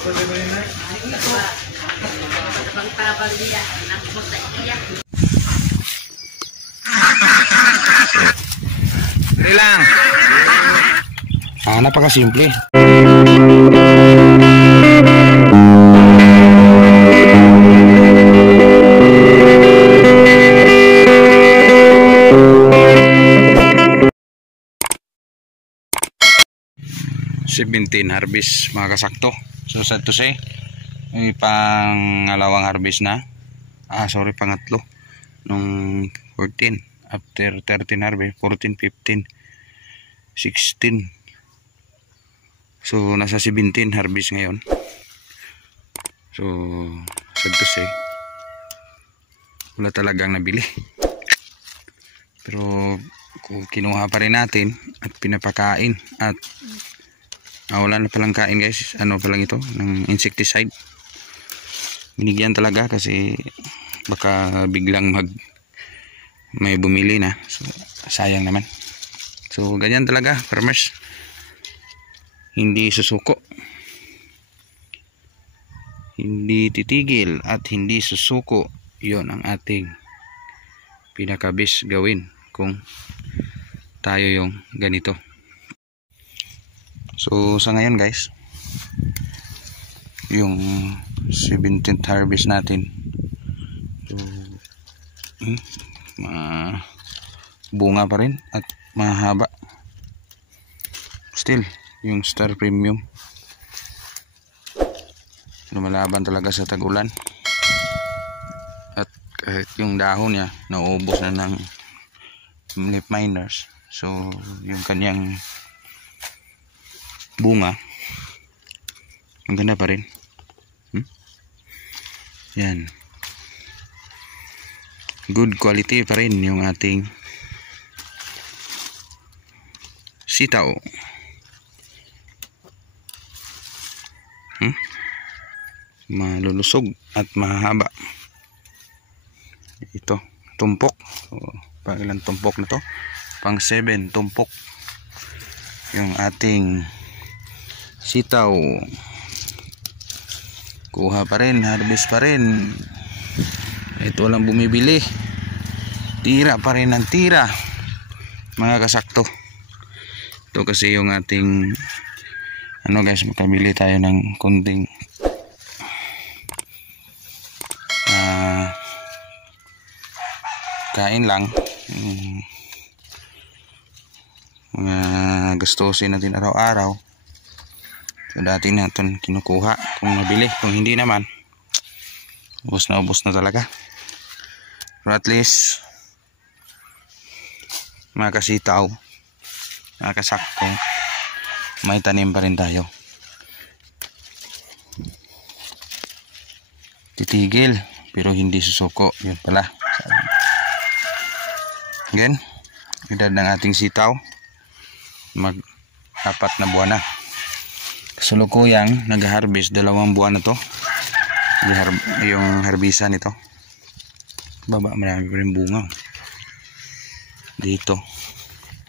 Dali lang. Napakasimple. Harvest mga kasakto. So sad to say, may pangalawang harvest na. Sorry, pangatlo. Nung 14, after 13 harvest, 14, 15, 16. So nasa 17 harvest ngayon. So sad to say, wala talagang nabili. Pero kung kinuha pa rin natin at pinapakain at wala na palang kain guys, ano palang ito, ng insecticide. Binigyan talaga kasi baka biglang may bumili na. So, sayang naman. So ganyan talaga farmers, hindi susuko, hindi titigil at hindi susuko. Yon ang ating pinakabis gawin kung tayo yung ganito. So sa ngayon guys, yung 17th harvest natin, so, bunga pa rin at mahaba. Still yung Star Premium lumalaban talaga sa tag-ulan, at kahit yung dahon niya naubos na ng leaf miners, so yung kanyang bunga ang ganda pa rin. Yan, good quality pa rin yung ating sitaw. Malulusog at mahaba. Ito tumpok. So, pang ilang tumpok na to? Pang 7 tumpok yung ating sitaw. Kuha pa rin, harvest pa rin. Ito walang bumibili, tira pa rin ng tira mga kasakto. Ito kasi yung ating ano guys, makabili tayo ng konting kain lang, mga gastusin natin araw-araw. So dati natin kinukuha kung mabili, kung hindi naman ubos na talaga. Pero at least mga kasitaw, mga kasakto, may tanim pa rin tayo. Titigil pero hindi susuko, yun pala. Again, edad ng ating sitaw mag-4 na buwan na. Kasulukuyang nag-harvest 2 buwan na to, yung harbisa nito. Baba, marami pa rin bunga dito.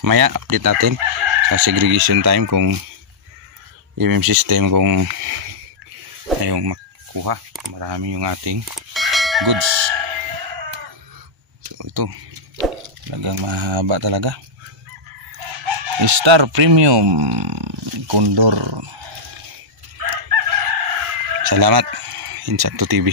Maya update natin sa segregation time kung MM system, kung ayong makuha marami yung ating goods. So ito talagang mahaba talaga. Star Premium Condor. Salamat, Insakto TV.